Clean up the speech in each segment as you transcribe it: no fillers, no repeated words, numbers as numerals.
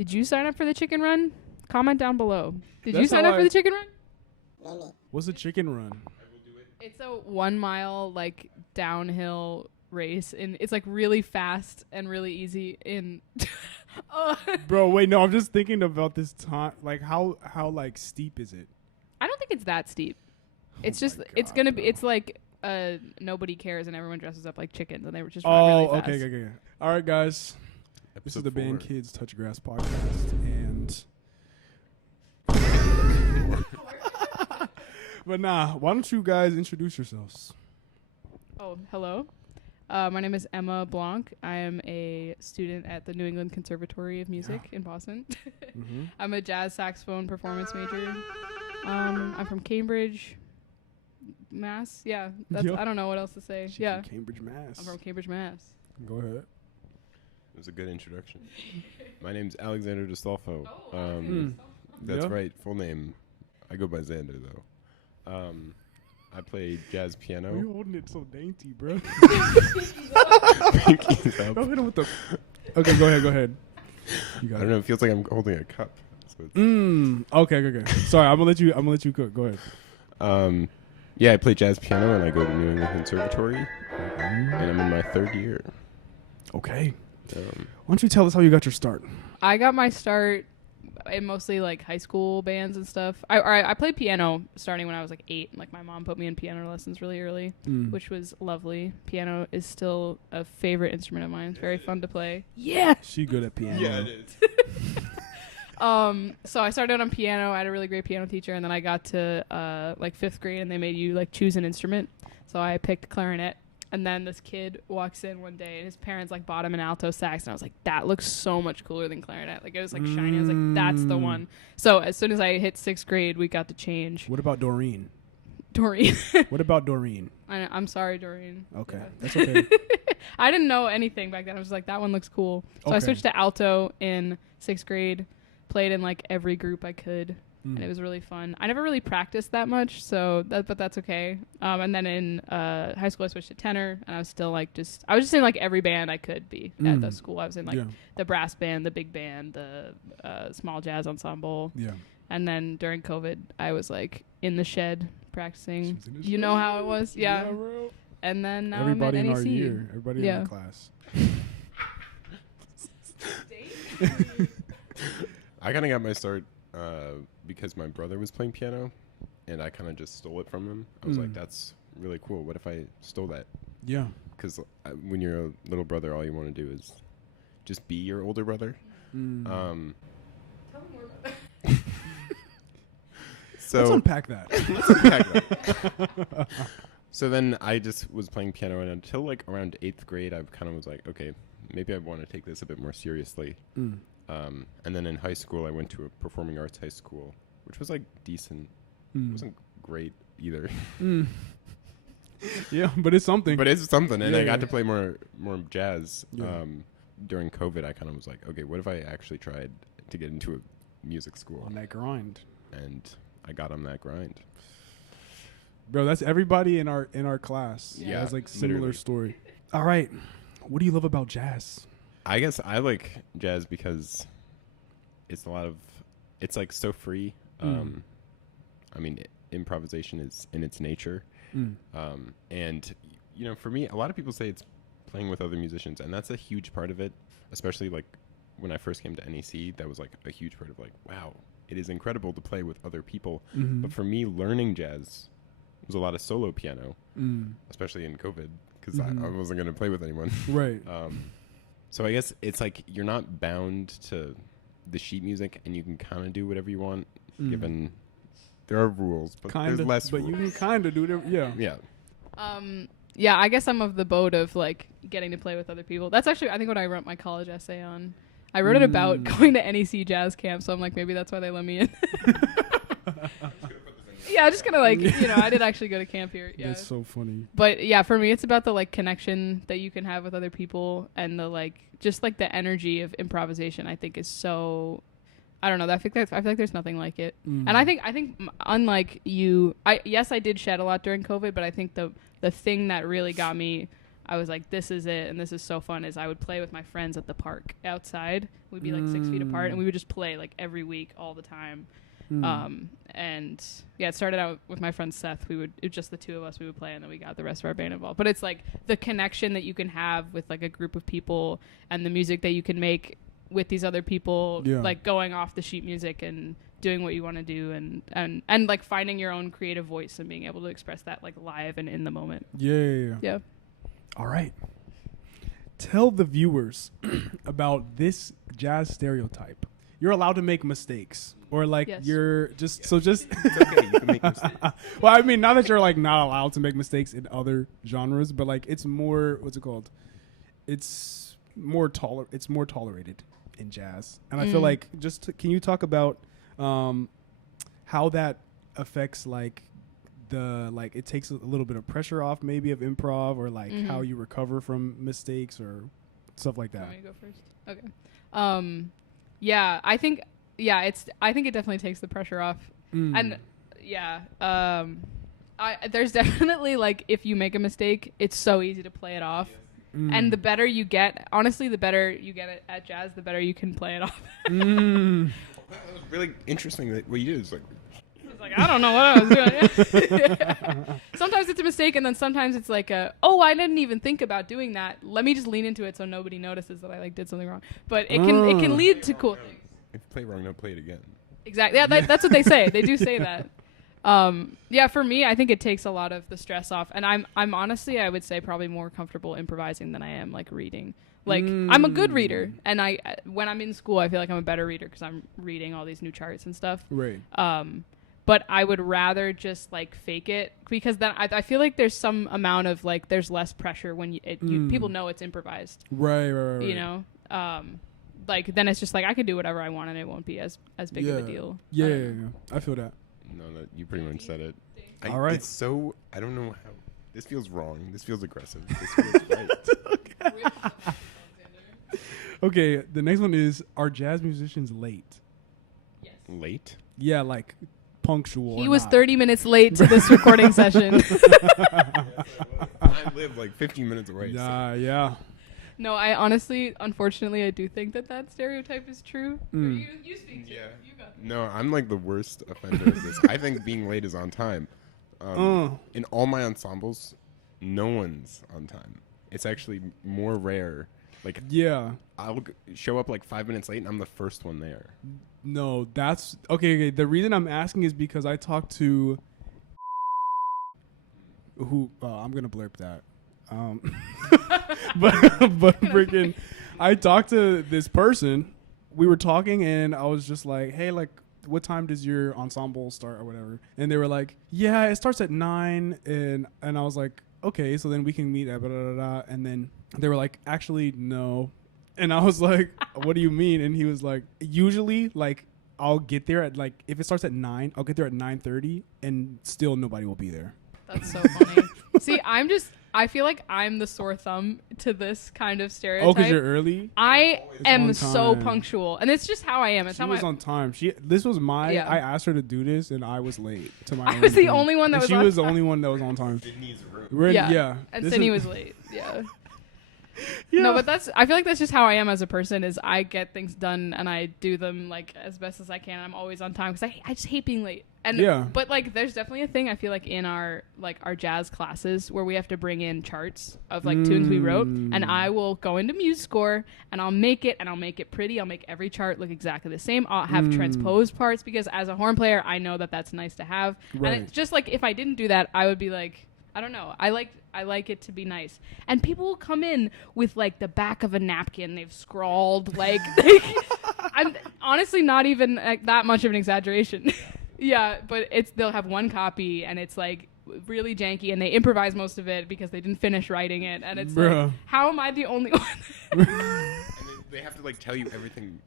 Did you sign up for the chicken run? Comment down below. Did you That's sign how up for the chicken run? What's a chicken run? It's a 1 mile like downhill race, and it's like really fast and really easy. In Bro, wait, no, I'm just thinking about this time. Like, how like steep is it? I don't think it's that steep. It's Oh just my it's God, gonna be. bro. It's like nobody cares, and everyone dresses up like chickens, and they were just run really fast. Okay. All right, guys. This is the Episode Band 4. Kids Touch Grass podcast, and but nah, why don't you guys introduce yourselves? Oh, hello. My name is Emma Blanc. I am a student at the New England Conservatory of Music in Boston. Mm-hmm. I'm a jazz saxophone performance major. I'm from Cambridge, Mass. Yeah, that's, Yep. I don't know what else to say. She's Yeah, from Cambridge, Mass. I'm from Cambridge, Mass. Go ahead. It was a good introduction. My name's Alexander DeStolfo. Mm. That's Yeah. right, full name. I go by Xander, though. I play jazz Why are you piano. holding it so dainty, bro? Pinkies up. Go hit him with the. Okay, go ahead. You got I don't know, it feels like I'm holding a cup. So it's Okay. Sorry, I'm gonna let you cook. Go ahead. yeah, I play jazz piano and I go to New England Conservatory. And I'm in my 3rd year. Okay. Why don't you tell us how you got your start? I got my start in mostly like high school bands and stuff. I played piano starting when I was like 8. Like my mom put me in piano lessons really early, which was lovely. Piano is still a favorite instrument of mine. It's very fun to play. Yeah. She good at piano. Yeah, it is. So I started out on piano. I had a really great piano teacher, and then I got to like 5th grade, and they made you like choose an instrument. So I picked clarinet. And then this kid walks in one day, and his parents like bought him an alto sax, and I was like, that looks so much cooler than clarinet. Like it was like shiny. I was like, that's the one. So as soon as I hit 6th grade, we got to change. What about Doreen? Doreen. What about Doreen? I'm sorry, Doreen. Okay, Yeah. that's okay. I didn't know anything back then. I was like, that one looks cool. So I Okay. switched to alto in 6th grade, played in like every group I could. Mm. And it was really fun. I never really practiced that much, but that's okay. And then in high school, I switched to tenor, and I was still like I was just in like every band I could be at the school. I was in like the brass band, the big band, the small jazz ensemble. Yeah. And then during COVID, I was like in the shed practicing. She was in the You know how it was? Yeah. bro. And then now Everybody I'm in at our NEC. year. Everybody in our class. I kind of got my start because my brother was playing piano, and I kind of just stole it from him. I was like, that's really cool. What if I stole that? Yeah. Because when you're a little brother, all you want to do is just be your older brother. Tell me more about that. So Let's unpack that. let's unpack that. So then I just was playing piano, and until like around 8th grade, I kind of was like, okay, maybe I want to take this a bit more seriously. And then in high school, I went to a performing arts high school, which was like decent. It wasn't great either. Yeah, but it's something. But it's something, and Yeah, I got yeah. to play more jazz. Yeah. During COVID, I kind of was like, okay, what if I actually tried to get into a music school? On that grind. And I got on that grind. Bro, that's everybody in our class. Yeah, Has like similar literally. story. All right. What do you love about jazz? I guess I like jazz because it's it's like so free. I mean, improvisation is in its nature. And, you know, for me, a lot of people say it's playing with other musicians, and that's a huge part of it, especially like when I first came to NEC. That was like a huge part of like, wow, it is incredible to play with other people. But for me, learning jazz was a lot of solo piano, especially in COVID, because I wasn't going to play with anyone. Right. So I guess it's like you're not bound to the sheet music, and you can kind of do whatever you want, given there are rules, but there's less but rules. you can kind of do whatever. Yeah. Yeah. Yeah, I guess I'm of the boat of like getting to play with other people. That's actually, I think, what I wrote my college essay on. I wrote it about going to NEC jazz camp, so I'm like, maybe that's why they let me in. Yeah, I'm just gonna like, you know, I did actually go to camp here. Yeah. That's so funny. But yeah, for me, it's about the like connection that you can have with other people, and the like, just like the energy of improvisation. I think is so. I don't know. I feel like there's nothing like it. And I think unlike you, I did shed a lot during COVID, but I think the thing that really got me I was like, this is it, and this is so fun, is I would play with my friends at the park outside. We'd be like 6 feet apart, and we would just play like every week all the time. And yeah, it started out with my friend Seth. It was just the two of us. We would play, and then we got the rest of our band involved. But it's like the connection that you can have with like a group of people, and the music that you can make with these other people, like going off the sheet music and doing what you want to do, and like finding your own creative voice and being able to express that like live and in the moment. Yeah. All right. Tell the viewers about this jazz stereotype. You're allowed to make mistakes, or like you're just so just. It's okay. You can make mistakes. Well, I mean, not that you're like not allowed to make mistakes in other genres, but like it's more, what's it called? It's more tolerated in jazz, and I feel like can you talk about how that affects like it takes a little bit of pressure off maybe of improv, or like how you recover from mistakes or stuff like that. Want me to go first? Okay. Yeah, I think it definitely takes the pressure off. And there's definitely like, if you make a mistake, it's so easy to play it off. And the better you get, honestly, the better you get it at jazz, the better you can play it off. That was really interesting that what you did is like, like, I don't know what I was doing. Sometimes it's a mistake, and then sometimes it's like I didn't even think about doing that. Let me just lean into it so nobody notices that I like did something wrong. But it can lead to cool things. If you play wrong, don't play it again. Exactly. Yeah, that's what they say. They do say that. For me, I think it takes a lot of the stress off, and I'm honestly, I would say, probably more comfortable improvising than I am like reading. Like I'm a good reader, and when I'm in school, I feel like I'm a better reader because I'm reading all these new charts and stuff. Right. But I would rather just like fake it, because then I feel like there's some amount of like, there's less pressure when people know it's improvised. Right. You know, like then it's just like I can do whatever I want and it won't be as big of a deal. Yeah. I feel that. No, you pretty much said it. All right. It's so, I don't know how. This feels wrong. This feels aggressive. This feels right. Okay, the next one is, are jazz musicians late? Yes. Late? Yeah, like punctual. He was 30 minutes late to this recording session. I live like 15 minutes away. Yeah. No, I honestly, unfortunately, I do think that stereotype is true. You speak to it. You got this. No, I'm like the worst offender of this. I think being late is on time. In all my ensembles, no one's on time. It's actually more rare. Like, I'll show up like 5 minutes late and I'm the first one there. No, that's okay. The reason I'm asking is because I talked to who I'm gonna blurb that. But freaking, I talked to this person. We were talking and I was just like, hey, like, what time does your ensemble start or whatever? And they were like, yeah, it starts at 9. And I was like, okay, so then we can meet at blah, blah, blah, blah. And then they were like, actually, no. And I was like, what do you mean? And he was like, usually, like, I'll get there at, like, if it starts at 9, I'll get there at 9:30 and still nobody will be there. That's so funny. See, I feel like I'm the sore thumb to this kind of stereotype. Oh, because you're early? I am so punctual. And it's just how I am. She was on time. This was I asked her to do this and I was late to my I was the only one that was on time. She was the only one that was on time. Yeah. And Sydney was late. Yeah. No, but I feel like that's just how I am as a person, is I get things done and I do them like as best as I can. I'm always on time because I just hate being late. But like there's definitely a thing I feel like in our jazz classes where we have to bring in charts of like tunes we wrote, and I will go into MuseScore and I'll make it pretty. I'll make every chart look exactly the same. I'll have transposed parts because as a horn player I know that that's nice to have. Right. And it's just like if I didn't do that I would be like, I don't know. I like it to be nice. And people will come in with like the back of a napkin they've scrawled like I'm honestly not even like, that much of an exaggeration. Yeah, but they'll have one copy and it's like really janky and they improvise most of it because they didn't finish writing it, and it's like, how am I the only one? And they have to like tell you everything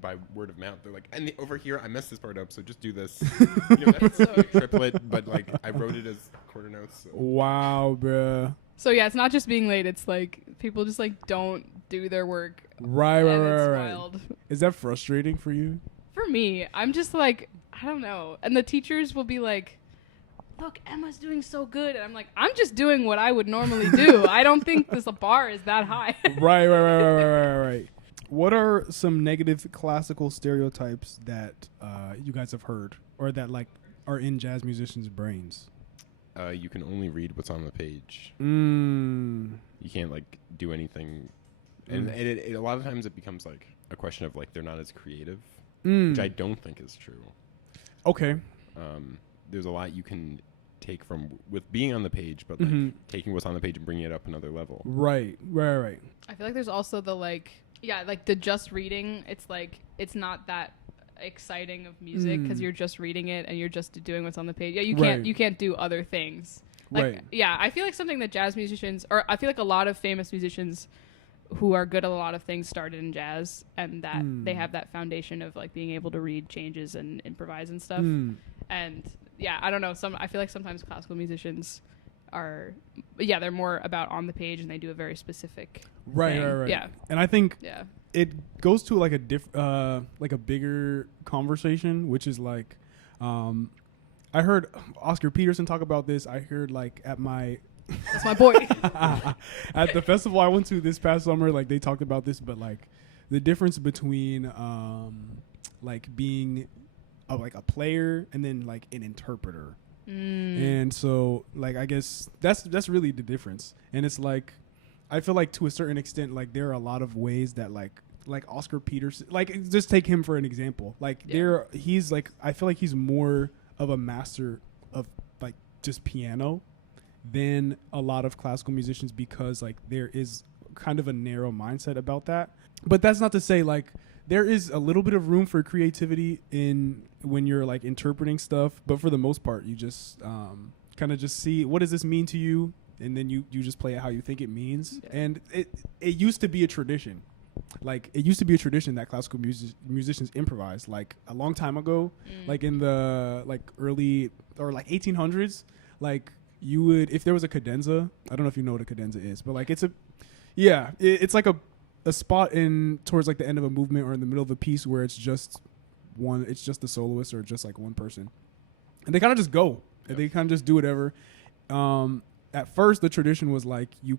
by word of mouth. They're like, and over here I messed this part up, so just do this. You know, that's a triplet, but like I wrote it as quarter notes. So. Wow, bruh. So yeah, it's not just being late. It's like people just like don't do their work. Right. Wild. Is that frustrating for you? For me, I'm just like, I don't know. And the teachers will be like, look, Emma's doing so good. And I'm like, I'm just doing what I would normally do. I don't think this bar is that high. Right. What are some negative classical stereotypes that you guys have heard or that like are in jazz musicians' brains? You can only read what's on the page. You can't like do anything, and it a lot of times it becomes like a question of like they're not as creative, which I don't think is true. Okay. There's a lot you can take from with being on the page, but like taking what's on the page and bringing it up another level. Right. I feel like there's also the like the just reading. It's like it's not that exciting of music because you're just reading it and you're just doing what's on the page. Yeah, you can't do other things. Like, right. Yeah, I feel like something that jazz musicians, or I feel like a lot of famous musicians who are good at a lot of things started in jazz, and that they have that foundation of like being able to read changes and improvise and stuff. And yeah, I don't know. I feel like sometimes classical musicians are, they're more about on the page and they do a very specific Right. Yeah. And I think it goes to like a bigger conversation, which is like, I heard Oscar Peterson talk about this. I heard like at my that's my boy at the festival I went to this past summer, like they talked about this, but like the difference between like being like a player and then like an interpreter. And so like I guess that's really the difference. And it's like I feel like to a certain extent like there are a lot of ways that like Oscar Peterson, like just take him for an example. Like he's like I feel like he's more of a master of like just piano than a lot of classical musicians because like there is kind of a narrow mindset about that. But that's not to say like there is a little bit of room for creativity in when you're like interpreting stuff, but for the most part you just kind of just see what does this mean to you, and then you just play it how you think it means. And it used to be a tradition. Like it used to be a tradition that classical musicians improvised like a long time ago, like in the like early or like 1800s. Like you would, if there was a cadenza, I don't know if you know what a cadenza is, but like it's like a spot in towards like the end of a movement or in the middle of a piece where it's just the soloist or just like one person, and they kind of just go and they kind of just do whatever. At first the tradition was like you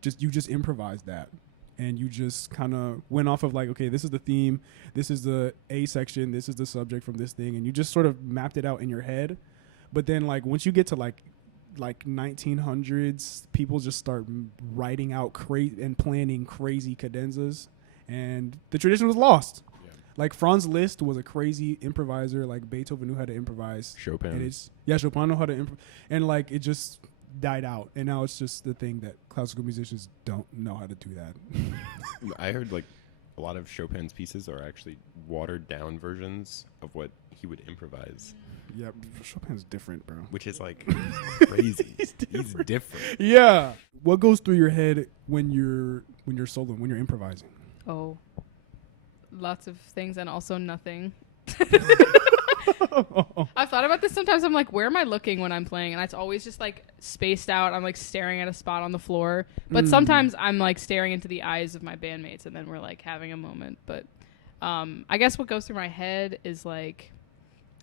just improvised that. And you just kind of went off of like, okay, this is the theme, this is the A section, this is the subject from this thing, and you just sort of mapped it out in your head. But then like once you get to like 1900s, people just start writing out and planning crazy cadenzas, and the tradition was lost. Like Franz Liszt was a crazy improviser. Like Beethoven knew how to improvise. Chopin knew how to improv, and like it just died out, and now it's just the thing that classical musicians don't know how to do that. I heard like a lot of Chopin's pieces are actually watered down versions of what he would improvise. Yeah, Chopin's different, bro. Which is like crazy. He's different. Yeah. What goes through your head when you're soloing, when you're improvising? Oh, lots of things and also nothing. I've thought about this sometimes. I'm like, where am I looking when I'm playing? And it's always just like spaced out. I'm like staring at a spot on the floor. But sometimes I'm like staring into the eyes of my bandmates, and then we're like having a moment. But I guess what goes through my head is like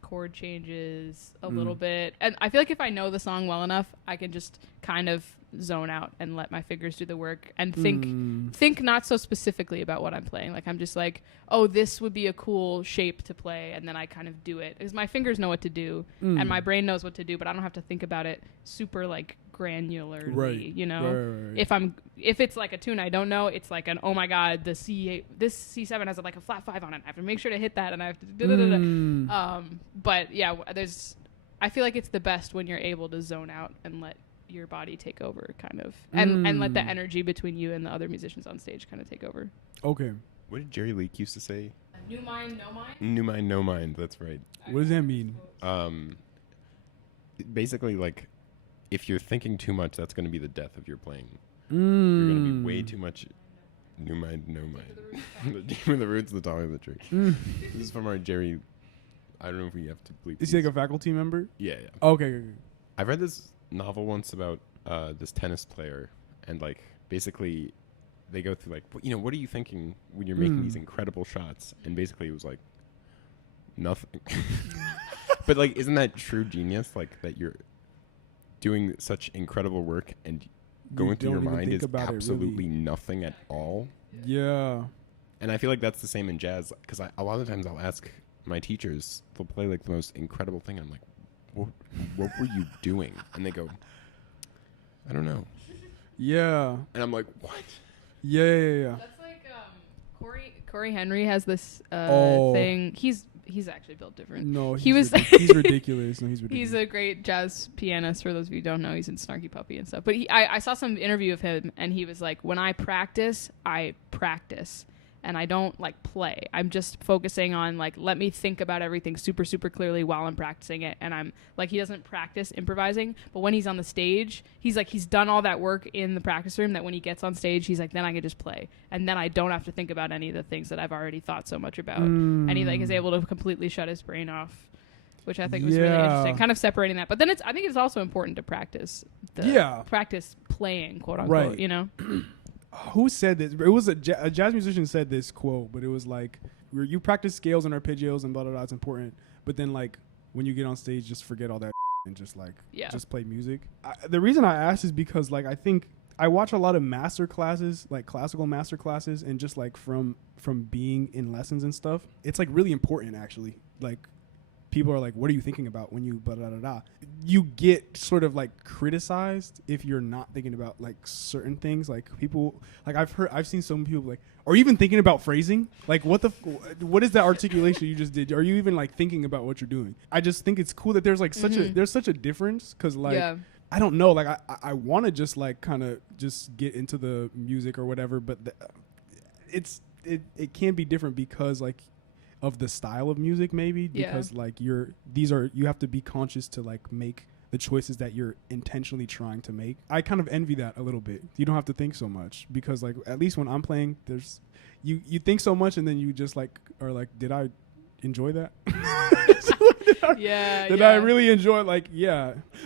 chord changes a little bit. And I feel like if I know the song well enough, I can just kind of zone out and let my fingers do the work and think not so specifically about what I'm playing. Like I'm just like, oh, this would be a cool shape to play, and then I kind of do it because my fingers know what to do and my brain knows what to do, but I don't have to think about it super like granularly, you know. Right. If it's like a tune I don't know, it's like an, oh my god, this C7 has like a flat 5 on it, I have to make sure to hit that, and I have to but yeah, I feel like it's the best when you're able to zone out and let your body take over, kind of, and let the energy between you and the other musicians on stage kind of take over. Okay. What did Jerry Leak used to say? New mind, no mind. New mind, no mind. That's right. What does that mean? Basically, like, if you're thinking too much, that's going to be the death of your playing. You're going to be way too much. New mind, no mind. The deeper the roots, the taller the tree. This is from our Jerry. I don't know if we have to bleep. Is he like a faculty member? Yeah. Okay. I've read this novel once about this tennis player, and like basically they go through like, what are you thinking when you're making these incredible shots? And basically it was like nothing. But like, isn't that true genius? Like that doing such incredible work and going through your don't even mind think is about it, absolutely really. nothing at all. Yeah. And I feel like that's the same in jazz, because a lot of times I'll ask my teachers, they'll play like the most incredible thing. I'm like, what were you doing? And they go, I don't know. Yeah. And I'm like, what? Yeah. That's like Corey Henry has this Oh. thing. He's actually built different. No, He was he's ridiculous. No, he's ridiculous. He's a great jazz pianist. For those of you who don't know, he's in Snarky Puppy and stuff. But I saw some interview of him, and he was like, when I practice, and I don't like play. I'm just focusing on like, let me think about everything super, super clearly while I'm practicing it. And I'm like, he doesn't practice improvising, but when he's on the stage, he's like, he's done all that work in the practice room that when he gets on stage, he's like, then I can just play. And then I don't have to think about any of the things that I've already thought so much about. And he like is able to completely shut his brain off, which I think was really interesting, kind of separating that. But then I think it's also important to practice practice playing, quote unquote, Right. you know? Who said this? It was a jazz musician said this quote, but it was like, you practice scales and arpeggios and blah, blah, blah, it's important. But then like when you get on stage, just forget all that and just like, just play music. The reason I asked is because like, I think I watch a lot of master classes, like classical master classes, and just like from being in lessons and stuff, it's like really important actually. Like, people are like, what are you thinking about when you blah, blah, blah, blah. You get sort of like criticized if you're not thinking about like certain things. Like people, like I've seen some people like, are you even thinking about phrasing? Like what is that articulation you just did? Are you even like thinking about what you're doing? I just think it's cool that there's like there's such a difference. Cause like, I don't know, like I want to just like kind of just get into the music or whatever, but it can be different because like, of the style of music maybe, because like you have to be conscious to like make the choices that you're intentionally trying to make. I kind of envy that a little bit. You don't have to think so much, because like at least when I'm playing, there's you think so much and then you just like are like, did I enjoy that? Did I really enjoy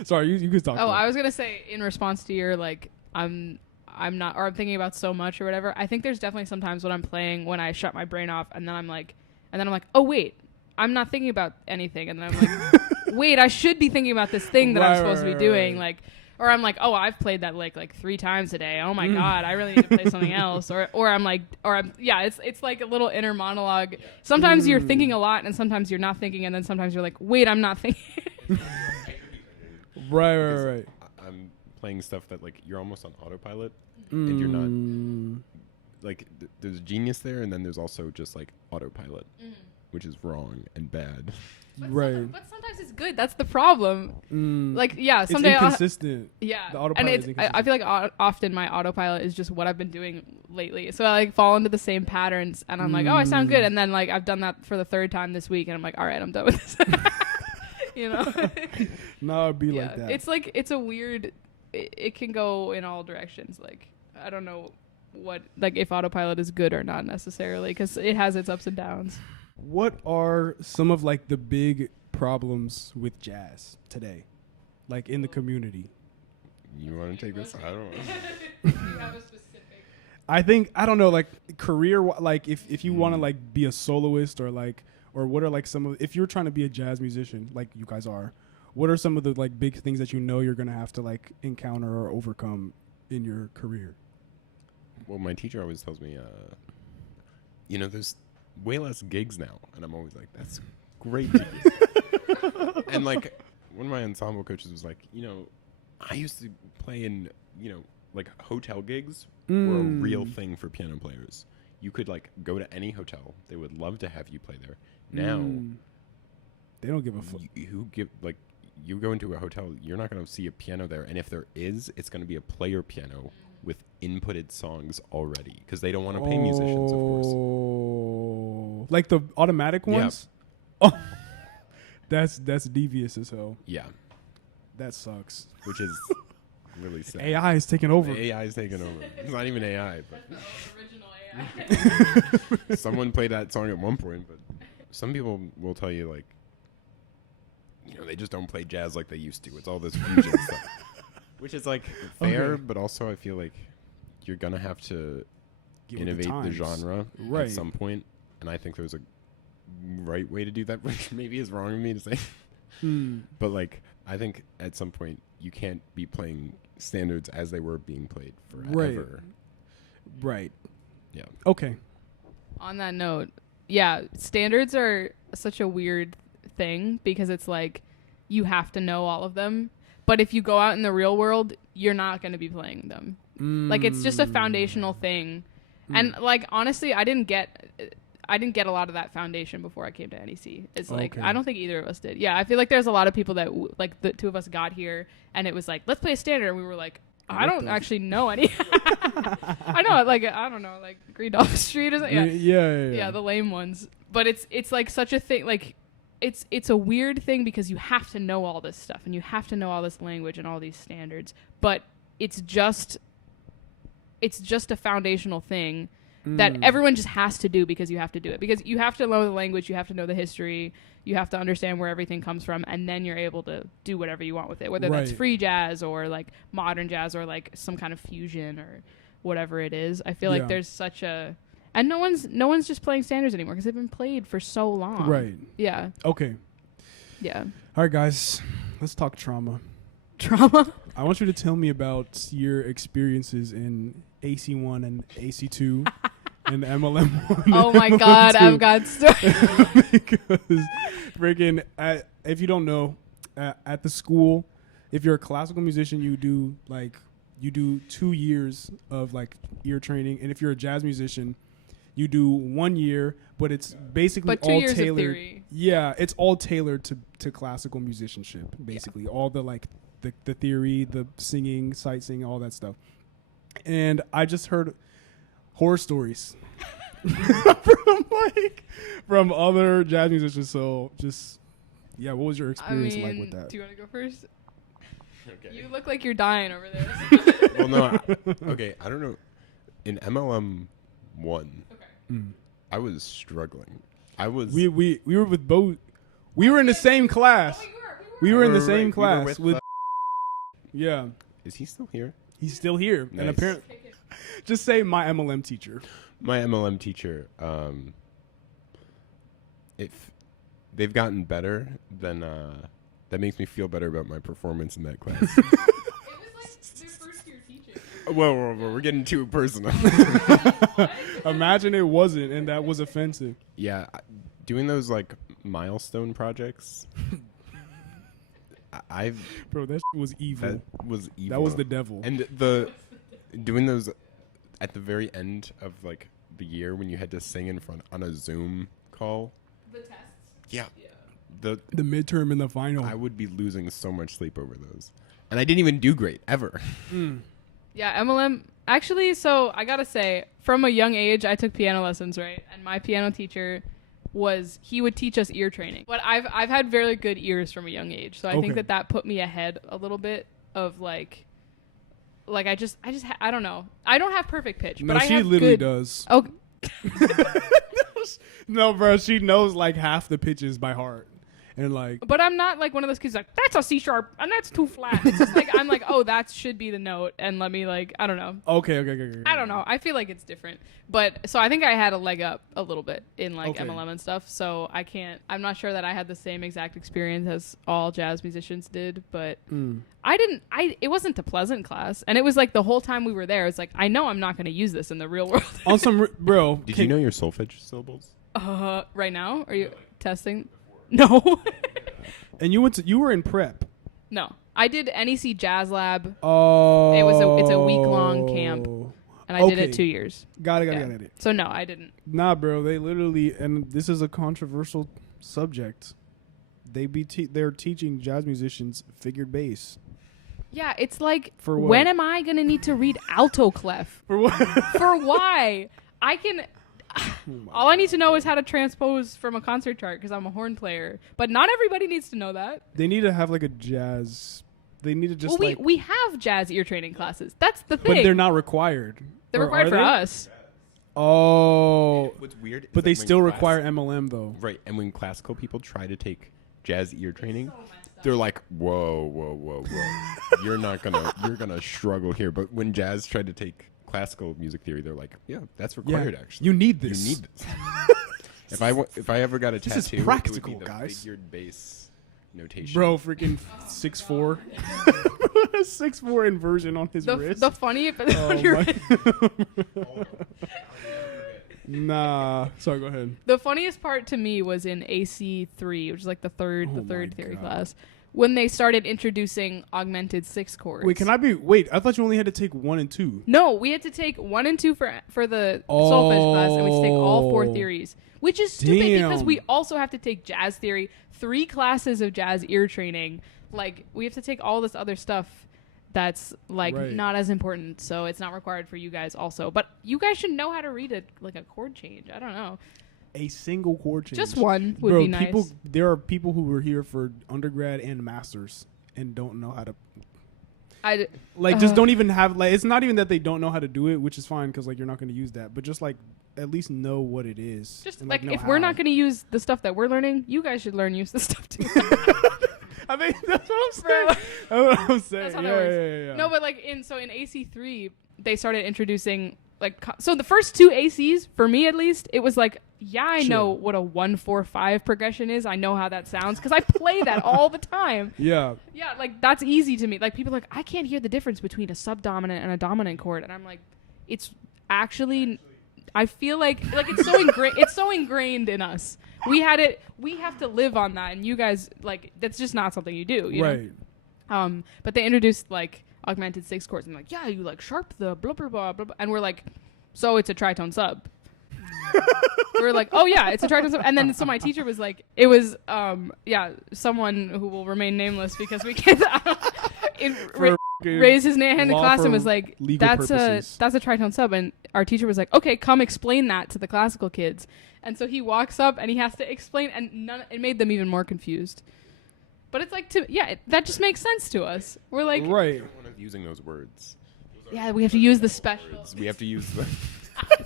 sorry, you could talk. I was gonna say in response to your like, I'm not, or I'm thinking about so much or whatever. I think there's definitely sometimes when I'm playing when I shut my brain off and then I'm like, oh wait, I'm not thinking about anything. And then I'm like, wait, I should be thinking about this thing that I'm supposed to be doing. Like, or I'm like, oh, I've played that like 3 times today. Oh my God, I really need to play something else. Or I'm like, it's like a little inner monologue. Sometimes you're thinking a lot and sometimes you're not thinking. And then sometimes you're like, wait, I'm not thinking. Right. I'm playing stuff that like you're almost on autopilot and you're not like there's genius there, and then there's also just like autopilot, which is wrong and bad. But sometimes it's good. That's the problem. Like, someday it's inconsistent. The autopilot and is inconsistent. I feel like often my autopilot is just what I've been doing lately. So I like fall into the same patterns, and I'm like, oh, I sound good, and then like I've done that for the 3rd time this week, and I'm like, all right, I'm done with this. You know? No, it'd be like that. It's like, it's a weird. It can go in all directions. Like, I don't know what, like, if autopilot is good or not necessarily, because it has its ups and downs. What are some of like the big problems with jazz today, like in the community? You want to take this? I don't know. Do you have a specific? I think, I don't know, like career, like if you want to like be a soloist or what are like some of, if you're trying to be a jazz musician like you guys are, what are some of the like big things that you know you're gonna have to like encounter or overcome in your career? Well, my teacher always tells me, there's way less gigs now, and I'm always like, that's great to hear. And like one of my ensemble coaches was like, I used to play in, like hotel gigs were a real thing for piano players. You could like go to any hotel, they would love to have you play there. Now they don't give a fuck. You go into a hotel, you're not going to see a piano there, and if there is, it's going to be a player piano with inputted songs already, because they don't want to pay musicians, of course. Like the automatic ones? Yep. Oh, that's devious as hell. Yeah. That sucks. Which is really sad. AI is taking over. AI is taking over. It's not even AI, but Original AI. someone played that song at one point, but some people will tell you, like, they just don't play jazz like they used to. It's all this fusion stuff. Which is, like, fair, but also I feel like you're going to have to innovate the genre at some point. And I think there's a right way to do that, which maybe is wrong of me to say. But, like, I think at some point you can't be playing standards as they were being played forever. Right. Yeah. Okay. On that note, yeah, standards are such a weird thing because it's like you have to know all of them. But if you go out in the real world, you're not going to be playing them. Like, it's just a foundational thing. And, like, honestly, I didn't get a lot of that foundation before I came to NEC. It's like, I don't think either of us did. Yeah, I feel like there's a lot of people that, like, the two of us got here, and it was like, let's play a standard. And we were like, I don't actually know any. I know, like, I don't know, like, Green Dolph Street or something. Yeah, the lame ones. But it's like, such a thing, like, it's a weird thing because you have to know all this stuff, and you have to know all this language and all these standards. But it's just a foundational thing that everyone just has to do because you have to do it. Because you have to know the language, you have to know the history, you have to understand where everything comes from, and then you're able to do whatever you want with it, whether that's free jazz or like modern jazz or like some kind of fusion or whatever it is. I feel like there's such a... And no one's just playing standards anymore because they've been played for so long. Right. Yeah. Okay. Yeah. All right, guys. Let's talk trauma. Trauma? I want you to tell me about your experiences in AC1 and AC2 and MLM1. Oh my God, I've got stories. Because freaking, if you don't know, at the school, if you're a classical musician, you do 2 years of like ear training, and if you're a jazz musician, you do 1 year, but it's basically but 2 all years tailored. of theory. Yeah, it's all tailored to classical musicianship, basically. All the like the theory, the singing, sight singing, all that stuff. And I just heard horror stories from other jazz musicians. So what was your experience like with that? Do you want to go first? Okay. You look like you're dying over there. Well, no. I don't know. In MLM 1, I was struggling. We were with both. We were in the same class. We were in the same class with. Yeah. Is he still here? He's still here. Nice. And apparently, just say my MLM teacher. My MLM teacher. If they've gotten better, then that makes me feel better about my performance in that class. It was like their first year teaching. Whoa, we're getting too personal. Imagine it wasn't, and that was offensive. Yeah, doing those like milestone projects. Bro, that was evil. That was evil. That was the devil. And doing those at the very end of like the year when you had to sing in front on a Zoom call. The tests. Yeah. The midterm and the final. I would be losing so much sleep over those. And I didn't even do great ever. Yeah, MLM. Actually, so I gotta say, from a young age, I took piano lessons, right? And my piano teacher he would teach us ear training. But I've had very good ears from a young age, so I think that put me ahead a little bit of like I don't know. I don't have perfect pitch, but I have literally good. Does. Oh. No, bro, she knows like half the pitches by heart. And like, but I'm not like one of those kids like that's a C sharp and that's too flat. It's just like I'm like, oh, that should be the note, and let me like I don't know. Okay. I don't know. I feel like it's different, but so I think I had a leg up a little bit in like MLM and stuff. So I'm not sure that I had the same exact experience as all jazz musicians did, but it wasn't a pleasant class, and it was like the whole time we were there. It's like I know I'm not going to use this in the real world. On some bro, did you know your solfege syllables? Right now, are you testing? No. And you were in prep. No. I did NEC Jazz Lab. Oh. It's a week-long camp. And I did it 2 years. Got it. So no, I didn't. Nah, bro, they literally, and this is a controversial subject. They're teaching jazz musicians figured bass. Yeah, it's like, for what? When am I going to need to read alto clef? For what? For why? All I need to know is how to transpose from a concert chart because I'm a horn player. But not everybody needs to know that. They need to have like a jazz. They need to just we have jazz ear training classes. That's the thing. But they're not required. They're required for us. Oh. What's weird? But they still require MLM though. Right. And when classical people try to take jazz ear training, they're like, whoa. You're gonna struggle here. But when jazz tried to take classical music theory, they're like, yeah, that's required. Actually, you need this. If I ever got a tattoo, is practical, it would be the guys. figured bass notation. Bro, freaking 6'4". 6'4" inversion on his wrist. The funny, Oh nah. Sorry, go ahead. the funniest part to me was in AC3, which is like the third theory class, when they started introducing augmented sixth chords. Wait, I thought you only had to take 1 and 2. No, we had to take 1 and 2 for the solfege class, and we had to take all 4 theories, which is stupid because we also have to take jazz theory, 3 classes of jazz ear training. Like, we have to take all this other stuff that's like not as important, so it's not required for you guys also. But you guys should know how to read a chord change. I don't know. A single chord change. Just one would be nice. There are people who were here for undergrad and masters and don't know how to. Just don't even have it's not even that they don't know how to do it, which is fine because like you're not going to use that, but just like at least know what it is. Just and, like if we're not going to use the stuff that we're learning, you guys should use the stuff too. I mean, that's what I'm saying. That's what I'm saying. That's how that works. Yeah. No, but like in AC3, they started introducing so the first 2 ACs for me at least, it was like, yeah, I know what a 1-4-5 progression is. I know how that sounds because I play that all the time. Yeah. Yeah, like that's easy to me. Like people are like, I can't hear the difference between a subdominant and a dominant chord, and I'm like, it's actually I feel like it's so it's so ingrained in us. We have to live on that, and you guys that's just not something you do, you know? But they introduced augmented sixth chords, and yeah, you sharp the blah blah blah blah, and we're like, so it's a tritone sub. We're like, oh yeah, it's a tritone sub, and then so my teacher was like, it was someone who will remain nameless because we can't raise his hand in class and was like, that's a tritone sub, and our teacher was like, okay, come explain that to the classical kids, and so he walks up and he has to explain, and it made them even more confused. But it's that just makes sense to us. We're like, right, using those words. Yeah, we have to use the special. We have to use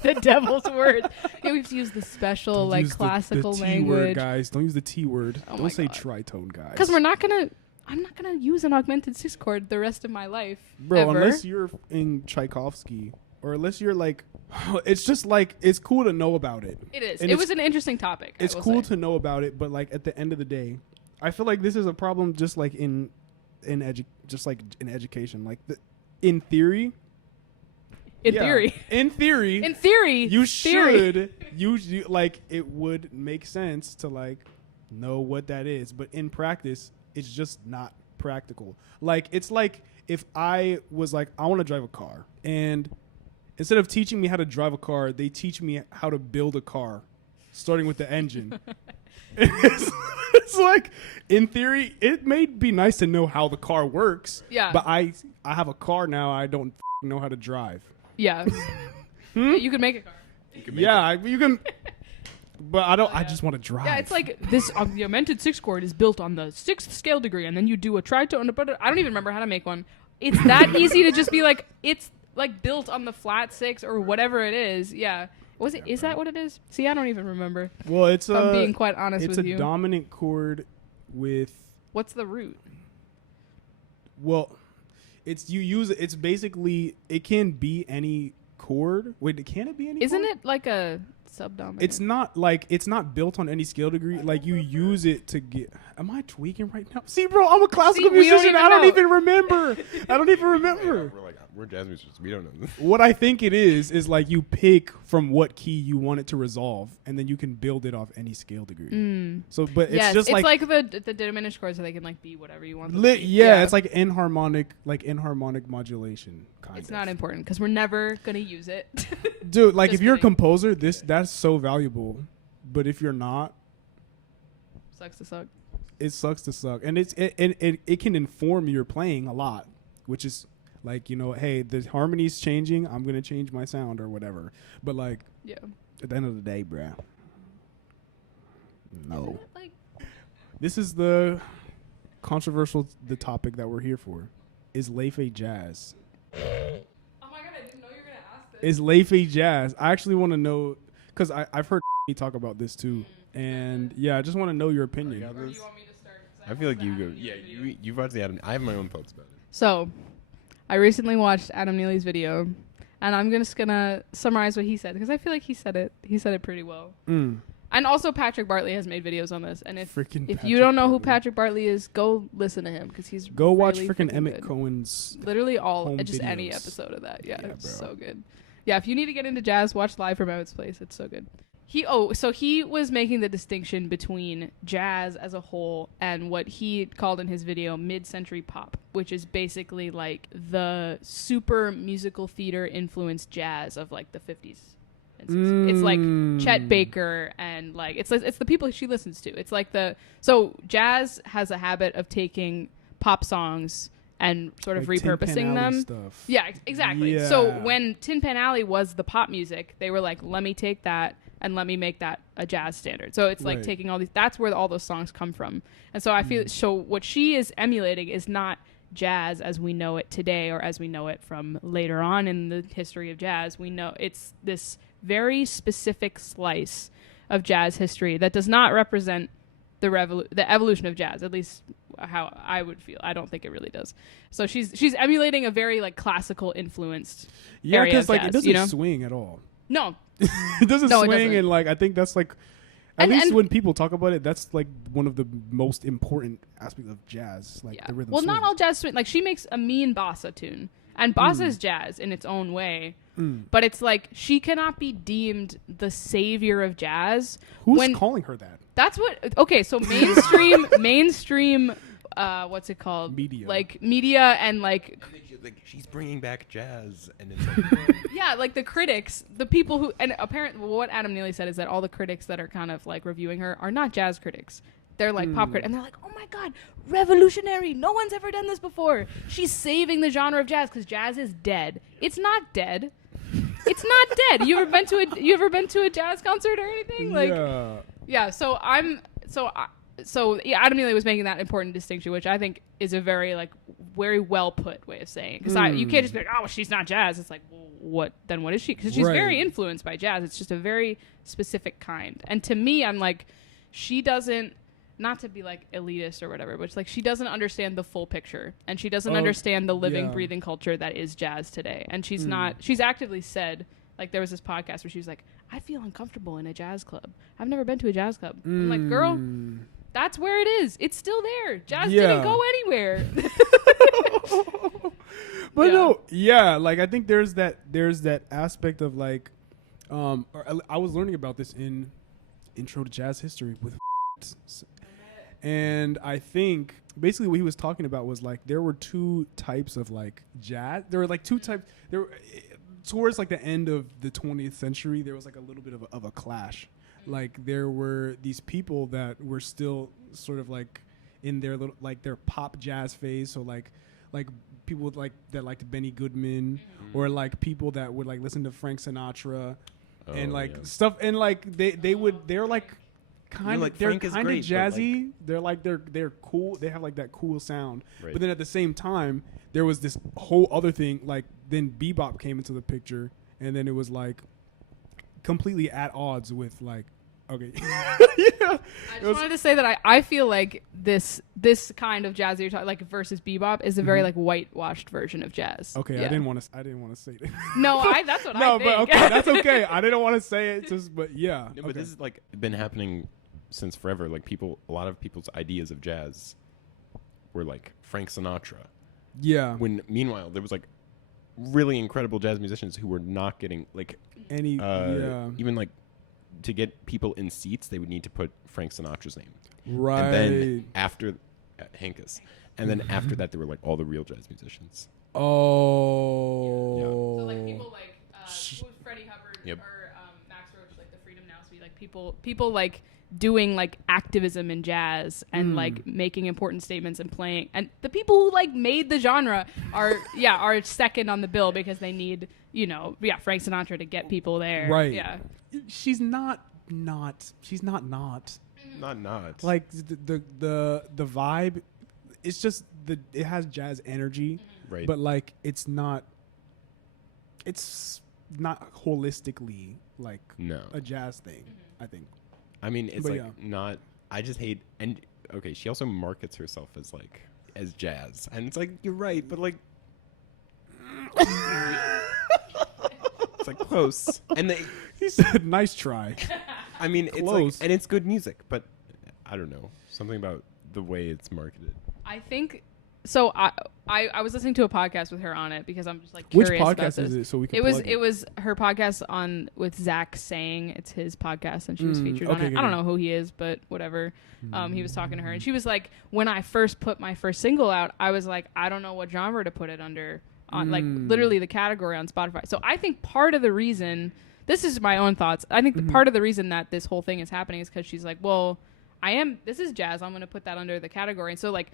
the devil's words. Yeah, we have to use the special classical the language. T word, guys. Don't use the T word. Don't say tritone, guys. Because I'm not gonna use an augmented sixth chord the rest of my life, bro. Ever. Unless you're in Tchaikovsky, or unless you're it's just it's cool to know about it. It is. It was an interesting topic. It's cool to know about it, but at the end of the day, I feel like this is a problem just in education. In theory. In theory, you should it would make sense to know what that is, but in practice, it's just not practical. It's like if I was I want to drive a car, and instead of teaching me how to drive a car, they teach me how to build a car, starting with the engine. It's in theory, it may be nice to know how the car works. Yeah. But I have a car now. I don't know how to drive. Yeah. You can make a car. You can. But I don't. I just want to drive. Yeah, it's this augmented sixth chord is built on the 6th scale degree, and then you do a tritone. But I don't even remember how to make one. It's that easy to just be it's built on the flat 6 or whatever it is. Yeah. Was it? Is that what it is? See, I don't even remember. Well, if I'm being quite honest with you. It's a dominant chord with. What's the root? Well, it's basically, it can be any chord. Wait, can it be any? Isn't chord? it like a subdominant? It's not built on any scale degree. You use it to get. Am I tweaking right now? See, bro, I'm a classical musician. I don't even remember. We're jazz musicians. We don't know. What I think it is you pick from what key you want it to resolve, and then you can build it off any scale degree. So, but it's just it's like the diminished chords, so they can be whatever you want. It's like enharmonic modulation. It's not important because we're never gonna use it. Dude, if you're a composer, that's so valuable. But if you're not, sucks to suck. It sucks to suck, and it can inform your playing a lot, which is. Hey, the harmony's changing. I'm going to change my sound or whatever. But, at the end of the day, bruh. No. This is the topic that we're here for. Is laufey jazz? Oh, my God, I didn't know you were going to ask this. Is laufey jazz? I actually want to know, because I've heard talk about this, too. And, I just want to know your opinion. Or do you want me to start? I feel like you go. Yeah, you've already had I have my own thoughts about it. So... I recently watched Adam Neely's video, and I'm just gonna summarize what he said because I feel like he said it pretty well. And also Patrick Bartley has made videos on this. And if Patrick you don't know who Bartley. Patrick Bartley is, go listen to him because he's Go watch really freaking freaking Emmett good. Cohen's. Literally all, home just any videos. episode of that. Yeah, it's bro. so good. Yeah, if you need to get into jazz, watch Live from Emmett's Place. It's so good. So he was making the distinction between jazz as a whole and what he called in his video mid-century pop, which is basically like the super musical theater influenced jazz of like the 50s. It's like Chet Baker and like it's the people she listens to. It's like so jazz has a habit of taking pop songs and sort of Like Tin Pan repurposing Alley them. stuff. Yeah, exactly. So Yeah. when Tin Pan Alley was the pop music, they were like, let me take that and let me make that a jazz standard. So it's like Right. taking all these, that's where all those songs come from. And so I feel, so what she is emulating is not jazz as we know it today or as we know it from later on in the history of jazz. We know it's this very specific slice of jazz history that does not represent the evolution of jazz, at least how I would feel. I don't think it really does. So she's emulating a very like classical influenced Yeah, area because of like jazz, it doesn't you know? swing at all. No. It doesn't No, it swing, doesn't. and like I think that's like at And- least and- when people talk about it, that's like one of the most important aspects of jazz, like the rhythm. Well, not swing. all jazz swing. Like she makes a mean bossa tune, and bossa is jazz in its own way. But it's like she cannot be deemed the savior of jazz. Who's calling her that? That's what. Okay, so mainstream. What's it called? Media. Like media and like she's bringing back jazz, and it's like, yeah, like the critics, the people who, and apparently what Adam Neely said is that all the critics that are kind of like reviewing her are not jazz critics. They're like pop critics, and they're like, oh my god, revolutionary! No one's ever done this before. She's saving the genre of jazz because jazz is dead. It's not dead. It's not dead. You ever been to a jazz concert or anything? Like, yeah. So Adam Neely was making that important distinction, which I think is a very like very well put way of saying. Because you can't just be like, oh, well, she's not jazz. It's like, well, what? Then what is she? Because she's very influenced by jazz. It's just a very specific kind. And to me, I'm like, she doesn't. Not to be like elitist or whatever, but it's like she doesn't understand the full picture, and she doesn't understand the living, breathing culture that is jazz today. And she's not. She's actively said, like, there was this podcast where she was like, "I feel uncomfortable in a jazz club. I've never been to a jazz club." I'm like, "Girl, that's where it is. It's still there. Jazz didn't go anywhere." But no, like I think there's that aspect of like, I was learning about this in Intro to Jazz History with. And I think basically what he was talking about was like there were two types of like jazz. There were like two types. There were, towards like the end of the 20th century, there was like a little bit of a clash. Like there were these people that were still sort of like in their little like their pop jazz phase. So like people like that liked Benny Goodman, or like people that would like listen to Frank Sinatra, and like stuff. And like they're like. They're kind of jazzy. Like, they're cool. They have like that cool sound. Right. But then at the same time, there was this whole other thing. Like then bebop came into the picture, and then it was like completely at odds with like. Okay. Yeah. I just wanted to say that I feel like this kind of jazz that you're talking like versus bebop is a very like whitewashed version of jazz. Okay, yeah. I didn't want to say that. No, that's what I No, think. but okay, that's okay. I didn't want to say it, but yeah. No, but this is like been happening since forever. Like a lot of people's ideas of jazz were like Frank Sinatra. Yeah. When meanwhile there was like really incredible jazz musicians who were not getting like any even like to get people in seats they would need to put Frank Sinatra's name. Right. And then after Hankus. And then after that there were like all the real jazz musicians. Oh. Yeah. So like people like Freddie Hubbard or Max Roach, like the Freedom Now Suite, like people like doing like activism in jazz and like making important statements and playing, and the people who like made the genre are second on the bill because they need Frank Sinatra to get people there. Right. Yeah. She's not. She's not. Not. Like the vibe, it's just it has jazz energy, Right. but like it's not holistically like a jazz thing. I think. I mean, it's But like yeah. not. I just hate. And okay, she also markets herself as jazz, and it's like you're right, but like it's like close. And He said, "Nice try." I mean, it's Close. like, and it's good music, but I don't know, something about the way it's marketed. I think so. I was listening to a podcast with her on it because I'm just like Which curious about podcast this. is it? So we can. It was her podcast on with Zach Sang. It's his podcast, and she was featured on it. okay, I don't know who he is, but whatever. He was talking to her, and she was like, when I first put my first single out, I was like, I don't know what genre to put it under, on like literally the category on Spotify. So I think part of the reason, this is my own thoughts, I think the part of the reason that this whole thing is happening is because she's like, well, this is jazz, I'm going to put that under the category. And so like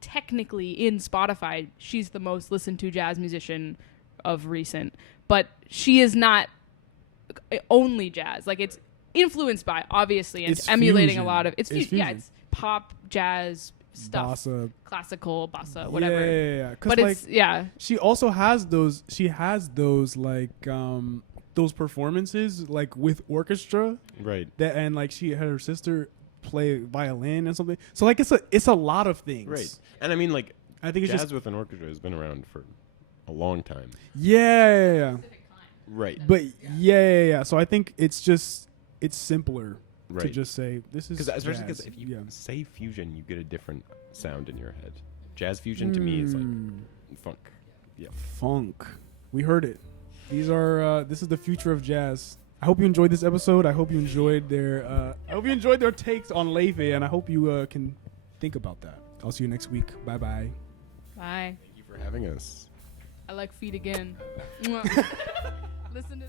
technically in Spotify, she's the most listened to jazz musician of recent, but she is not only jazz. Like it's influenced by, obviously, and It's emulating fusion. a lot of It's yeah, fusion. it's pop, jazz stuff, Bossa. classical, bossa, whatever. Yeah. 'Cause, But like, it's she also has those. She has those like those performances like with orchestra. Right. That and like she had her sister play violin and something. So like it's a lot of things. Right. And I mean, like, I think it's jazz just with an orchestra has been around for a long time. yeah. Right. But yeah. So I think it's simpler to Right. just say this is Especially because jazz. if you say fusion, you get a different sound in your head. Jazz fusion to me is like funk. Yeah. Funk. We heard it. These are this is the future of jazz. I hope you enjoyed this episode. I hope you enjoyed their takes on laufey, and I hope you can think about that. I'll see you next week. Bye bye. Bye. Thank you for having us. I like feet again. Listen to